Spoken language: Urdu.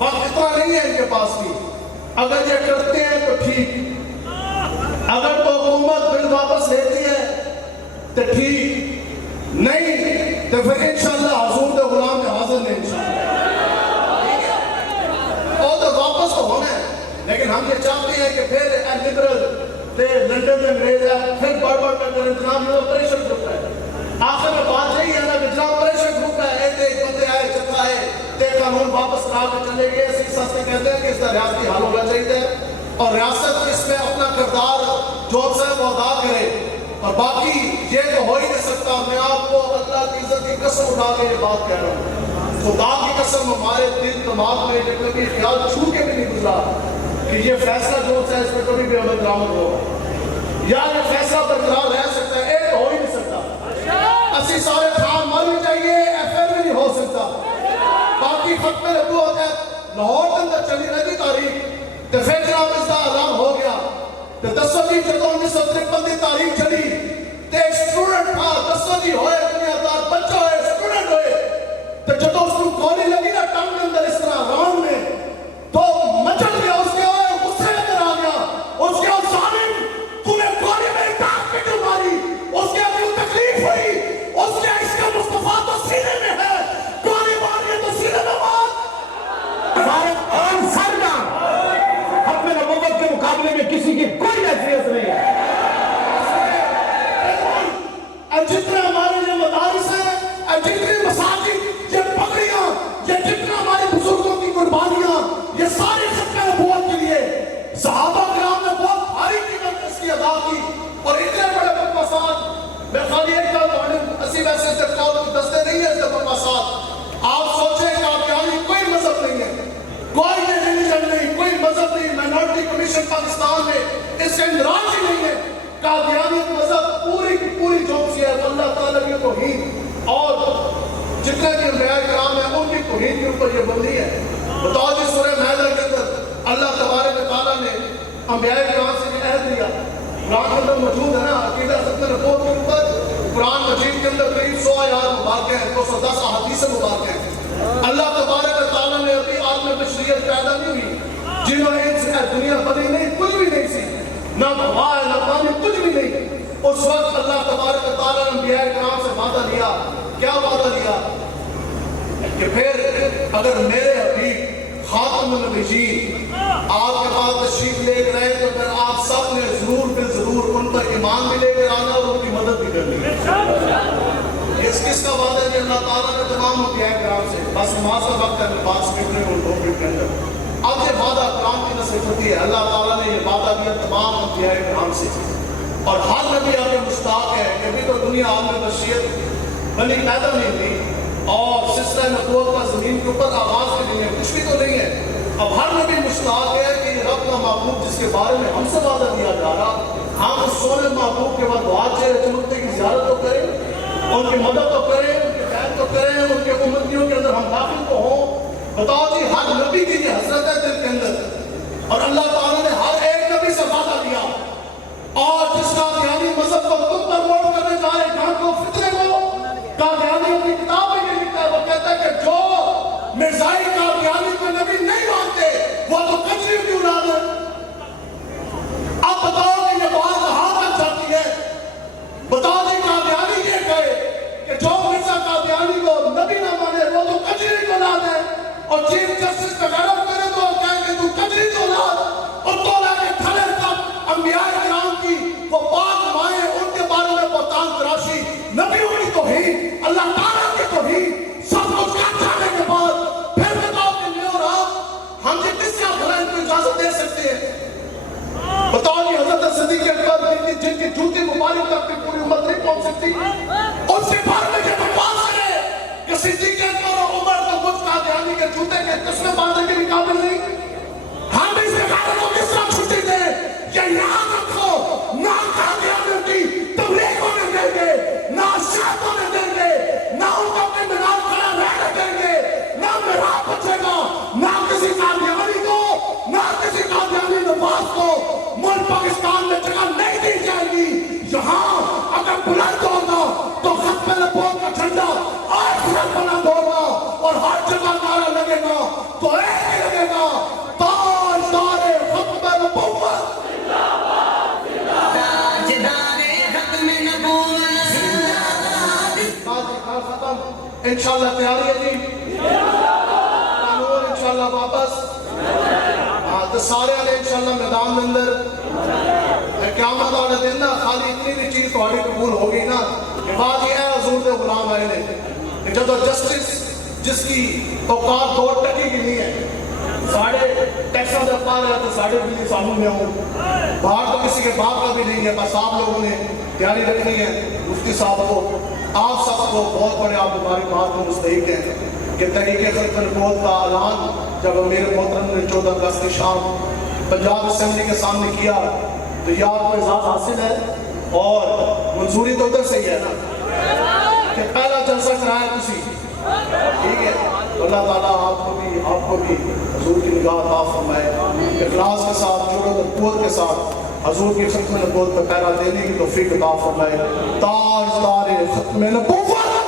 وقت اتنا نہیں ہے ان کے پاس بھی. اگر یہ کرتے ہیں تو ٹھیک, اگر تو حکومت بل واپس لیتی ہے تو ٹھیک, نہیں تو پھر انشاءاللہ حضور دے غلام کے حاضر نے انشاءاللہ اور تو واپس تو ہونا ہے. لیکن ہم یہ چاہتے ہیں کہ پھر لبرل تے لنڈن میں انگریز ہے, پھر بڑھ بڑھ کر انتظام یہ پریشر گروپ ہے. آخر میں بات یہی ہے نا کہ جناب پریشر گروپ ہے, ایک بندے آئے چکا ہے تے قانون واپس کرا کے چلے گئے. اسی سستے کہتے ہیں کہ اس کا ریاستی حل ہونا چاہیے اور ریاست اس میں اپنا کردار جو ہے وہ ادا کرے. اور باقی یہ تو ہو ہی نہیں سکتا. میں آپ کو اللہ کی عزت کی قسم اٹھا کے یہ بات کہہ رہا ہوں, خدا کی قسم ہمارے دل دماغ میں یہ کبھی خیال چھو کے بھی نہیں گزرا کہ یہ فیصلہ جو ہے اس پہ کبھی بھی عمل درآمد ہوگا یا یہ فیصلہ برقرار رہ سکتا ہے. ایک ہو ہی نہیں سکتا. اسی سارے خان مانی چاہیے, ایفر بھی نہیں ہو سکتا. باقی ختم نبوت ہے لاہور کے اندر چلی رہی تاریخ تو پھر جناب اس کا اعلان ہو گیا کہ 10 جدوں 1953 کی تاریخ چلی تے ایک اسٹوڈنٹ تھا, 10 ہوئے بنیادار بچہ ہوئے اسٹوڈنٹ ہوئے تو جدوں اس کو گولی لگی نا ٹنگ کے اندر اس طرح راؤنڈ میں تو مچل گیا, اس کے ہوئے غصے اندر آ گیا, اس کے ظالم تو نے گولی میری ٹانگ پہ کیوں ماری, اس کے ابھی تکلیف ہوئی, اس کے اس کا مصطفیٰ تو سینے میں ہے, گولی ماری ہے تو سینے میں مار. فارغ اور سرنا ختم نبوت کے مقابلے میں کسی کی کوئی حیثیت نہیں ہے. جتنے ہمارے یہ مدارس ہیں, جتنی مساجد, یہ پگڑیاں, یہ جتنے ہمارے بزرگوں کی قربانیاں, یہ سارے ختم نبوت کے لیے صحابہ کرام نے بہت بھاری قیمت اس کی ادا کی. اور اتنے بڑے بکواسات, میں خالی ایک بات اسی ویسے سے قول دستے نہیں ہے اس بکواسات. آپ سوچیں کہ آپ یعنی کوئی مذہب نہیں ہے, کوئی ریلیجن نہیں, کوئی مذہب نہیں. مائنورٹی کمیشن پاکستان میں اس سے اندراج ہی نہیں ہے. قادیانیت مذہب پوری کی پوری جوکسی ہے. اللہ تعالیٰ کی توحید اور جتنے بھی انبیاء کرام ہیں ان کی توحید کے اوپر یہ بندی ہے. بتاؤ جی سورہ مائدہ کے اندر اللہ تبارک و تعالیٰ نے انبیاء کرام سے یہ عہد دیا, قرآن کے اندر موجود ہے نا, عقیدہ ختم نبوت کے اوپر قرآن مجید کے اندر قریب 100 آیات مبارکہ ہیں, 210 احادیث مبارکہ ہیں. اللہ تبارک و تعالیٰ نے ابھی عالم بشریت پیدا نہیں ہوئی, جنہوں نے ان سے دنیا بنی نہیں, کچھ بھی نہیں سی, نہ ہوا ہے نہ پانی, کچھ بھی نہیں. اس وقت اللہ تبارک و تعالیٰ نے انبیاء کرام سے وعدہ لیا. کیا وعدہ لیا کہ پھر اگر میرے حبیب خاتم النبیین آپ کے پاس تشریف لے کر آئے تو پھر آپ سب نے ضرور بالضرور ان پر ایمان بھی لے کر آنا اور ان کی مدد بھی کرنی ہے. اس کس کا وعدہ ہے؟ اللہ تعالیٰ نے تمام انبیاء کرام سے. بس نماز کا وقت ہے, میں بات سمجھنے کو 2 منٹ کے اندر. اب یہ وعدہ قرآن کی نصیحت ہوتی ہے. اللہ تعالیٰ نے یہ وعدہ دیا تمام انبیاء کرام سے, اور ہر نبی آپ کے مشتاق ہے کہ ابھی تو دنیا عالم بشریت بنی پیدا نہیں ہوئی اور سلسلہ نبوت کا زمین کے اوپر آغاز بھی نہیں ہے, کچھ بھی تو نہیں ہے. اب ہر نبی مشتاق ہے کہ یہ رب کا محبوب جس کے بارے میں ہم سے وعدہ دیا جا رہا, ہم اس سونے محبوب کے بعد دعا چہرے چمکتے کی زیارت تو کریں, ان کی مدد تو کریں, ان کی خیر تو کریں, ان کے امتیوں کے اندر ہم داخل تو ہوں. بتاؤ جی ہر نبی کی یہ حسرت ہے دل کے اندر, اور اللہ تعالیٰ نے ہر ایک نبی سے وعدہ دیا. اور جس قادیانی مذہب کو تم پر ووٹ کرنے جا رہے جان کو فتنے کو, قادیانی اپنی کتاب میں یہ لکھتا ہے, وہ کہتا ہے کہ جو مرزائی قادیانی کو نبی نہیں مانتے وہ تو کچری کی اولاد ہے. اب بتاؤ کہ یہ بات کہاں تک جاتی ہے؟ بتاؤ کہ قادیانی یہ کہے کہ جو مرزا قادیانی کو نبی نہ مانے وہ تو کچری کی اولاد ہے, اور چیف جسٹس کا غیرت کرے تو کہیں کہ تو کچری کی اولاد. واپس ہاں تو سارے نے انشاءاللہ میدان کے اندر قیامت والے دن نا خالی اتنی بھی چیز تھوڑی قبول ہوگی نا کہ بعد یہ حضور دے غلام آئے نے کہ جب جسٹس جس کی اوقات 2 ٹکی کی نہیں ہے ساڑھے ٹیکسوں سے پا رہے تو ساڑھے بجلی ساموں میں ہوں باہر تو کسی کے باپ کا بھی نہیں ہے بس آپ لوگوں نے تیاری رکھنی ہے مفتی صاحب کو آپ سب کو بہت بڑے آپ ہماری بات کو مستحق ہیں کہ تحریک خلق نبوت کا اعلان جب امیر محترم نے 14 اگست کی شام پنجاب اسمبلی کے سامنے کیا تو یہ آپ کو اعزاز حاصل ہے اور منظوری تو ادھر سے ہی ہے نا کہ پہلا جلسہ کرایا کسی ٹھیک ہے اللہ تعالیٰ آپ کو بھی حضور کی نگاہ عطا فرمائے اخلاص کے ساتھ جرأت اور قوت کے ساتھ حضور کی ختم نبوت پہ پہرا دینے کی توفیق عطا فرمائے تاجدار ختم نبوت